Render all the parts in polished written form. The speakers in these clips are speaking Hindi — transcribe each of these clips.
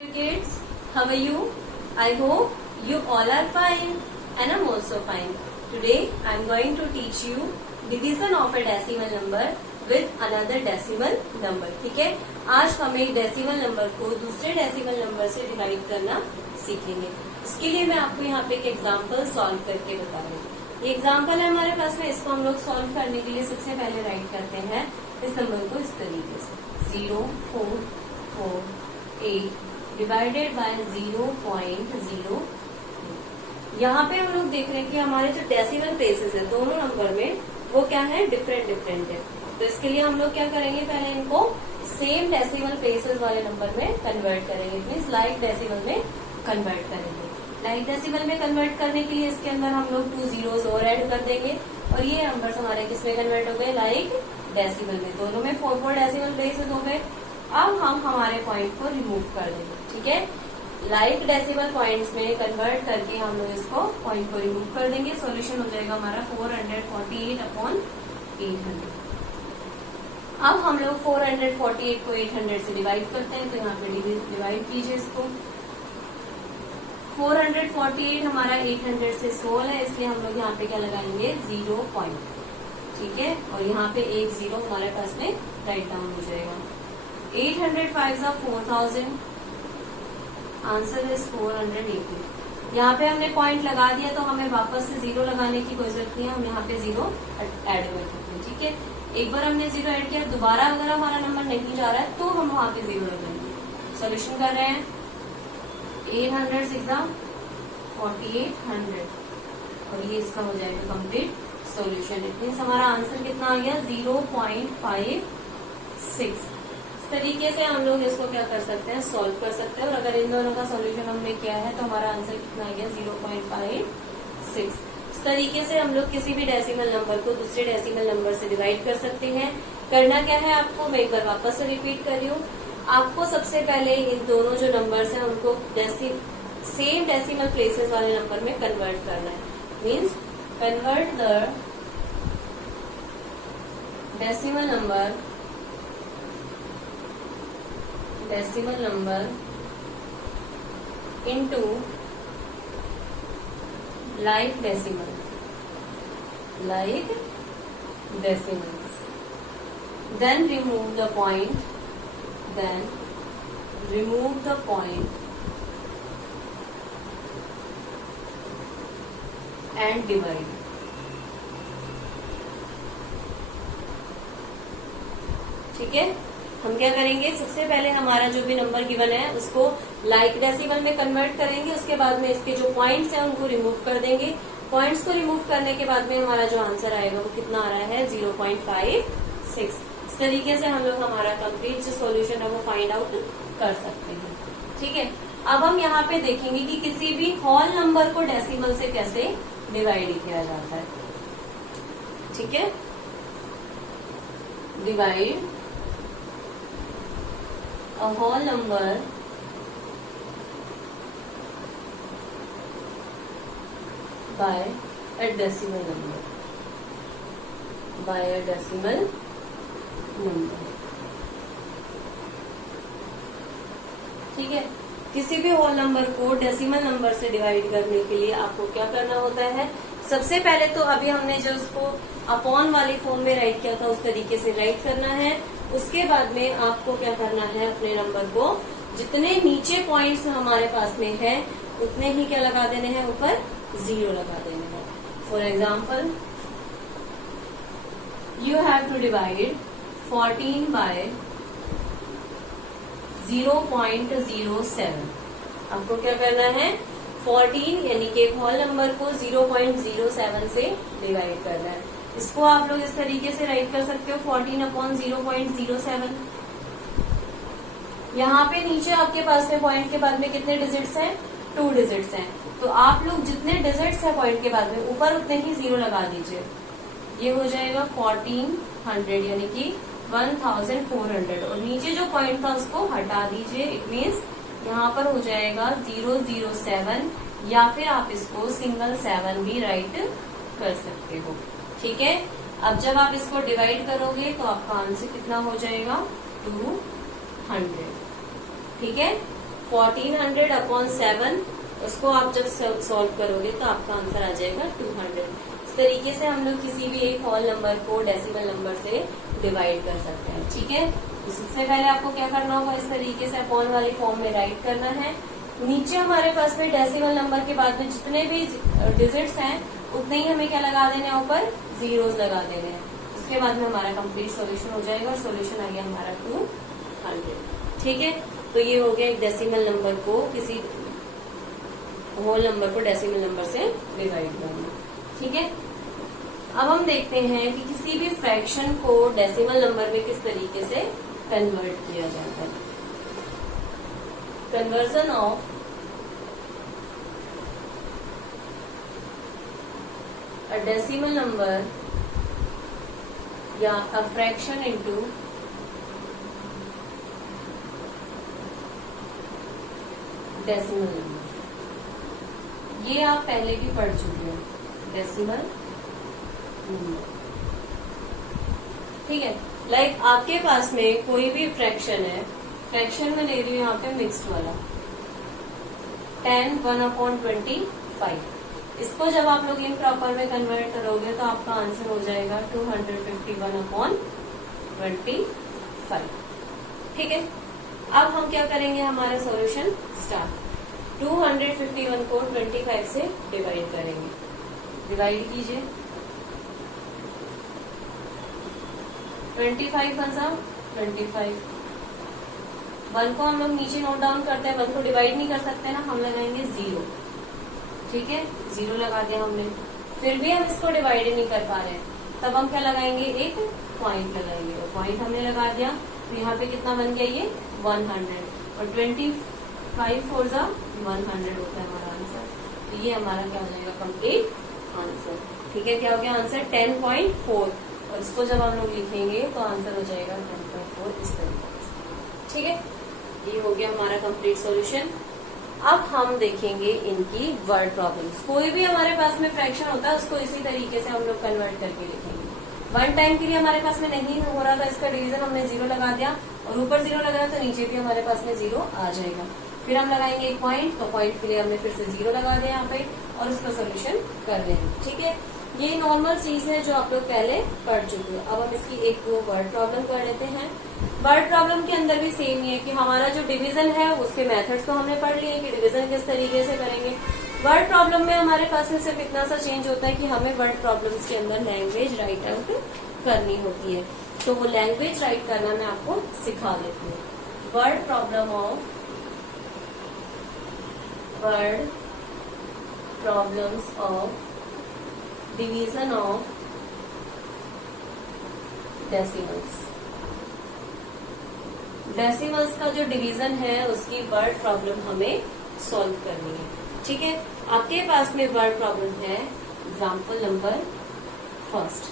Kids, how are you? I hope you all are fine and I'm also fine. Today I am going to teach you division of a decimal number with another decimal number. ठीक है, आज हम एक डेसिमल नंबर को दूसरे डेसिमल नंबर से डिवाइड करना सीखेंगे। इसके लिए मैं आपको यहाँ पे एक एग्जाम्पल सॉल्व करके बता रही हूँ। ये एग्जाम्पल है हमारे पास में, इसको हम लोग सॉल्व करने के लिए सबसे पहले राइट करते हैं इस नंबर को इस तरीके से 0.448 डिवाइडेड बाय 0.0। यहाँ पे हम लोग देख रहे हैं कि हमारे जो डेसिमल प्लेसेस है दोनों नंबर में वो क्या है, डिफरेंट है। तो इसके लिए हम लोग क्या करेंगे, पहले इनको सेम डेसिमल प्लेसेस वाले नंबर में कन्वर्ट करेंगे, मीन्स लाइक डेसिमल में कन्वर्ट करेंगे। लाइक डेसिमल में कन्वर्ट करने के लिए इसके अंदर हम लोग 2 zeros और ऐड कर देंगे और ये नंबर्स हमारे किसमें कन्वर्ट हो गए, लाइक डेसिमल में। दोनों में 4 डेसिमल प्लेसेस हो गए। अब हम हमारे पॉइंट को रिमूव कर देंगे, ठीक है। लाइक डेसिमल पॉइंट्स में कन्वर्ट करके हम लोग इसको पॉइंट को रिमूव कर देंगे। सॉल्यूशन हो जाएगा हमारा 448/800। अब हम लोग 448 को 800 से डिवाइड करते हैं, तो यहाँ पे डिवाइड कीजिए इसको। 448 हमारा 800 से 16 है, इसलिए हम लोग यहाँ पे क्या लगाएंगे, 0 पॉइंट, ठीक है। और यहाँ पे एक 0 हमारे पास में राइट डाउन हो जाएगा। 805 4000, आंसर इज 480। यहाँ पे हमने पॉइंट लगा दिया तो हमें वापस से 0 लगाने की कोई जरूरत नहीं है, हम यहाँ पे 0 ऐड कर सकते हैं, ठीक है। एक बार हमने 0 ऐड किया, दोबारा अगर हमारा नंबर नहीं जा रहा है तो हम वहां पे 0 लगाएंगे। सोल्यूशन कर रहे हैं, 800 6 4800 और ये इसका हो जाएगा कंप्लीट सोल्यूशन। इट मीन्स हमारा आंसर कितना आ गया, 0.56। इस तरीके से हम लोग इसको क्या कर सकते हैं, सॉल्व कर सकते हैं। और अगर इन दोनों का सॉल्यूशन हमने किया है तो हमारा आंसर कितना आ गया, 0.56। इस तरीके से हम लोग किसी भी डेसिमल नंबर को दूसरे डेसिमल नंबर से डिवाइड कर सकते हैं। करना क्या है आपको, मैं एक बार वापस से रिपीट कर रही हूँ। आपको सबसे पहले इन दोनों जो नंबर्स हैं उनको सेम डेसिमल प्लेसेस वाले नंबर में कन्वर्ट करना है। Means convert the decimal number into like decimals, then remove the point and divide। ठीक है, हम क्या करेंगे, सबसे पहले हमारा जो भी नंबर गिवन है उसको लाइक डेसिमल में कन्वर्ट करेंगे, उसके बाद में इसके जो पॉइंट्स हैं उनको रिमूव कर देंगे। पॉइंट्स को रिमूव करने के बाद में हमारा जो आंसर आएगा वो कितना आ रहा है, 0.56। इस तरीके से हम लोग हमारा कंप्लीट जो सॉल्यूशन है वो फाइंड आउट कर सकते हैं, ठीक है। अब हम यहाँ पे देखेंगे कि किसी भी होल नंबर को डेसिमल से कैसे डिवाइड किया जाता है, ठीक है। Divide a whole number by a decimal number, ठीक है। किसी भी होल नंबर को डेसिमल नंबर से डिवाइड करने के लिए आपको क्या करना होता है, सबसे पहले तो अभी हमने जो उसको अपॉन वाली फॉर्म में राइट किया था उस तरीके से राइट करना है। उसके बाद में आपको क्या करना है, अपने नंबर को जितने नीचे पॉइंट्स हमारे पास में है उतने ही क्या लगा देने हैं, ऊपर 0 लगा देने हैं। For example, you have to divide 14 by 0.07। आपको क्या करना है, 14 यानी कि एक होल नंबर को 0.07 से डिवाइड करना है। इसको आप लोग इस तरीके से राइट कर सकते हो, 14/0.07। यहाँ पे नीचे आपके पास में पॉइंट के बाद में कितने डिजिट्स हैं, 2 डिजिट्स हैं। तो आप लोग जितने डिजिट्स हैं पॉइंट के बाद में ऊपर उतने ही 0 लगा दीजिए। ये हो जाएगा 1400 यानी कि 1400 और नीचे जो पॉइंट था उसको हटा दीजिए। इट मीन्स यहाँ पर हो जाएगा 007 या फिर आप इसको सिंगल 7 भी राइट कर सकते हो, ठीक है। अब जब आप इसको डिवाइड करोगे तो आपका आंसर कितना हो जाएगा 200। ठीक है, 1400 अपॉन 7, उसको आप जब सॉल्व करोगे तो आपका आंसर आ जाएगा 200। इस तरीके से हम लोग किसी भी एक होल नंबर को डेसिमल नंबर से डिवाइड कर सकते हैं। ठीक है, तो सबसे पहले आपको क्या करना होगा, इस तरीके से अपॉन वाली फॉर्म में राइट करना है। नीचे हमारे पास में डेसिमल नंबर के बाद में जितने भी डिजिट्स हैं उतने ही हमें क्या लगा देने हैं, ऊपर जीरोस लगा देने हैं। उसके बाद में हमारा कंप्लीट सॉल्यूशन हो जाएगा और सॉल्यूशन आ गया हमारा 200। ठीक है, तो ये हो गया एक डेसिमल नंबर को, किसी होल नंबर को डेसिमल नंबर से डिवाइड करना। ठीक है, अब हम देखते हैं कि किसी भी फ्रैक्शन को डेसिमल नंबर में किस तरीके से कन्वर्ट किया जाता है। Conversion of a decimal number या a fraction into decimal number, ये आप पहले भी पढ़ चुके हैं, डेसिमल नंबर। ठीक है, लाइक आपके पास में कोई भी फ्रैक्शन है, फ्रैक्शन में ले रही हूँ यहाँ पे मिक्स्ड वाला 10 1/25। इसको जब आप लोग इन प्रॉपर में कन्वर्ट करोगे तो आपका आंसर हो जाएगा 251/25। ठीक है, अब हम क्या करेंगे, हमारा सॉल्यूशन स्टार्ट। 251 को 25 से डिवाइड करेंगे। डिवाइड कीजिए, 25 बचा 25। 1 को हम लोग नीचे नोट डाउन करते हैं, 1 को डिवाइड नहीं कर सकते ना, हम लगाएंगे 0। ठीक है, 0 लगा दिया हमने। फिर भी हम इसको डिवाइड नहीं कर पा रहे हैं, तब हम क्या लगाएंगे, एक पॉइंट लगाएंगे। और पॉइंट हमने लगा दिया तो यहाँ पे कितना बन गया, ये 100। और 25 4 100 होता है हमारा आंसर। तो ये हमारा क्या हो जाएगा, कंप्लीट आंसर। ठीक है, क्या हो गया आंसर 10.4। और इसको जब हम लोग लिखेंगे तो आंसर हो जाएगा 10.4 इस तरीके से। ठीक है, ये हो गया हमारा कंप्लीट सॉल्यूशन। अब हम देखेंगे इनकी वर्ड प्रॉब्लम्स। कोई भी हमारे पास में फ्रैक्शन होता है उसको इसी तरीके से हम लोग कन्वर्ट करके लिखेंगे। 1 टाइम के लिए हमारे पास में नहीं हो रहा था, इसका डिवीजन हमने 0 लगा दिया और ऊपर 0 लग रहा है तो नीचे भी हमारे पास में 0 आ जाएगा। फिर हम लगाएंगे एक पॉइंट, तो पॉइंट के लिए हमने फिर से 0 लगा दिया यहाँ पे और उसका सोल्यूशन कर लेंगे। ठीक है, ये नॉर्मल चीज है जो आप लोग पहले पढ़ चुके हो। अब हम इसकी एक वर्ड प्रॉब्लम कर लेते हैं। वर्ड प्रॉब्लम के अंदर भी सेम ही है कि हमारा जो डिवीजन है उसके मेथड्स तो हमने पढ़ लिए कि डिवीजन किस तरीके से करेंगे। वर्ड प्रॉब्लम में हमारे पास में सिर्फ इतना सा चेंज होता है कि हमें वर्ड प्रॉब्लम्स के अंदर लैंग्वेज राइट आउट करनी होती है। तो वो लैंग्वेज राइट करना मैं आपको सिखा देती हूँ। Word problem of word problems of division of decimals. Decimals का जो डिवीजन है उसकी वर्ड प्रॉब्लम हमें सॉल्व करनी है। ठीक है, आपके पास में वर्ड प्रॉब्लम है। Example number first,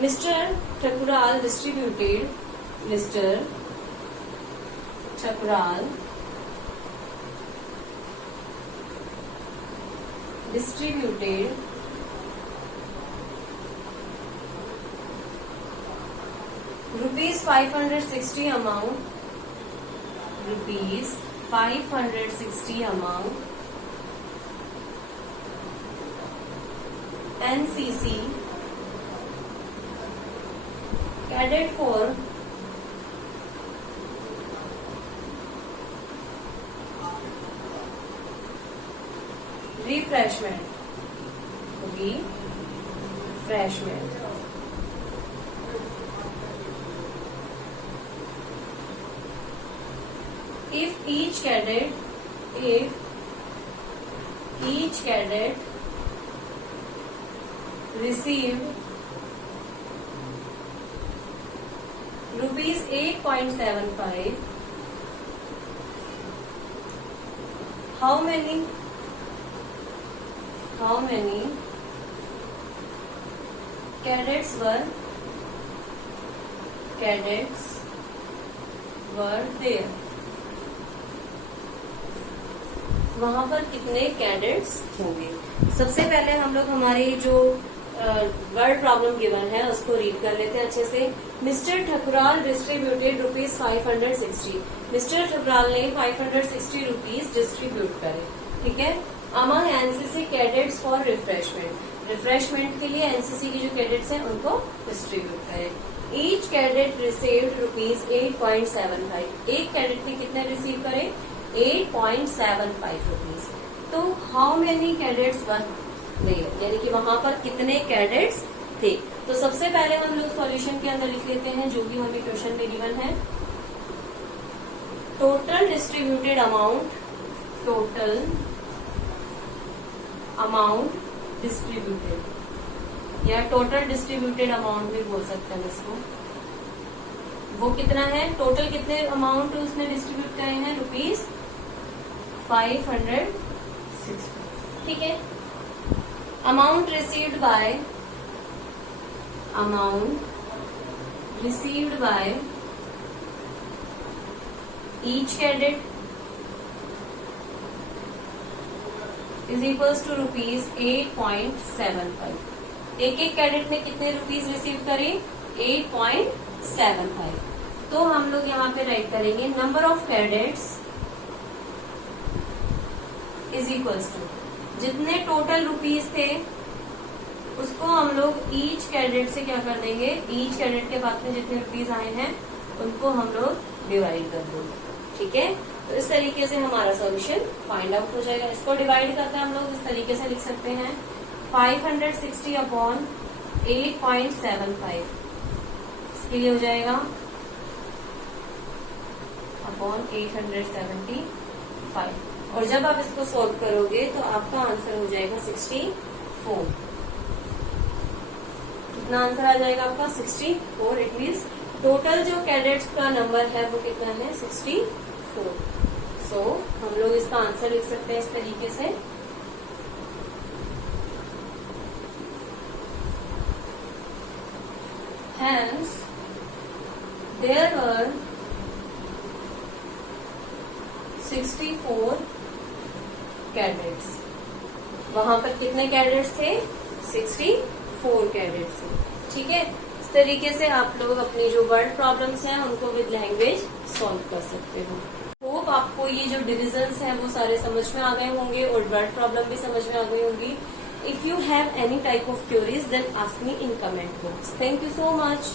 mister Thakural distributed, mister Thakural distributed rupees 560 amount, rupees 560 amount NCC cadet for refreshment. If each cadet received rupees 8.75, how many cadets were there? वहां पर कितने कैडेट्स होंगे। सबसे पहले हम लोग हमारी जो वर्ड प्रॉब्लम गिवन है उसको रीड कर लेते हैं अच्छे से। Mister Thakural distributed ₹560। Mister Thakural ने 560 रुपीज डिस्ट्रीब्यूट करे, ठीक है, among NCC cadets for refreshment. Refreshment के लिए एनसीसी की जो कैडेट्स हैं उनको डिस्ट्रीब्यूट करे। Each cadet received ₹8.75। एक कैडेट ने कितने रिसीव करे? 8.75 रुपीज। तो how many cadets one there, यानी कि वहां पर कितने कैडेट्स थे। तो सबसे पहले हम लोग सॉल्यूशन के अंदर लिख लेते हैं जो भी हमें क्वेश्चन में गिवन है। Total distributed amount, total amount distributed या टोटल डिस्ट्रीब्यूटेड अमाउंट भी बोल सकते हैं इसको। वो कितना है? टोटल कितने अमाउंट उसने डिस्ट्रीब्यूट करे हैं? ₹560, ठीक है। Amount received by, amount received by each cadet is equals to ₹8.75। एक एक कैडेट ने कितने रुपीज रिसीव करे? 8.75। तो हम लोग यहाँ पे राइट करेंगे number of cadets is equals to, जितने टोटल रुपीज थे उसको हम लोग ईच कैडेट से क्या कर देंगे? ईच कैडेट के बाद में जितने रुपीज आए हैं उनको हम लोग डिवाइड कर देंगे, ठीक है। तो इस तरीके से हमारा सॉल्यूशन फाइंड आउट हो जाएगा। इसको डिवाइड करके हम लोग इस तरीके से लिख सकते हैं 560 अपॉन 8.75, इसके लिए हो जाएगा अपॉन 875। और जब आप इसको सॉल्व करोगे तो आपका आंसर हो जाएगा 64। कितना आंसर आ जाएगा आपका? 64। इट मीन्स टोटल जो कैडेट्स का नंबर है वो कितना है? 64। सो हम लोग इसका आंसर लिख सकते हैं इस तरीके से। Hence, there were 64 cadets. वहां पर कितने कैडेट्स थे? 64 कैडेट्स थे, ठीक है। इस तरीके से आप लोग अपनी जो वर्ड प्रॉब्लम्स हैं उनको विद लैंग्वेज सॉल्व कर सकते हो। होप आपको ये जो डिविजन्स हैं वो सारे समझ में आ गए होंगे और वर्ड प्रॉब्लम भी समझ में आ गई होंगी। If you have any type of queries, then ask me in comment box. Thank you so much.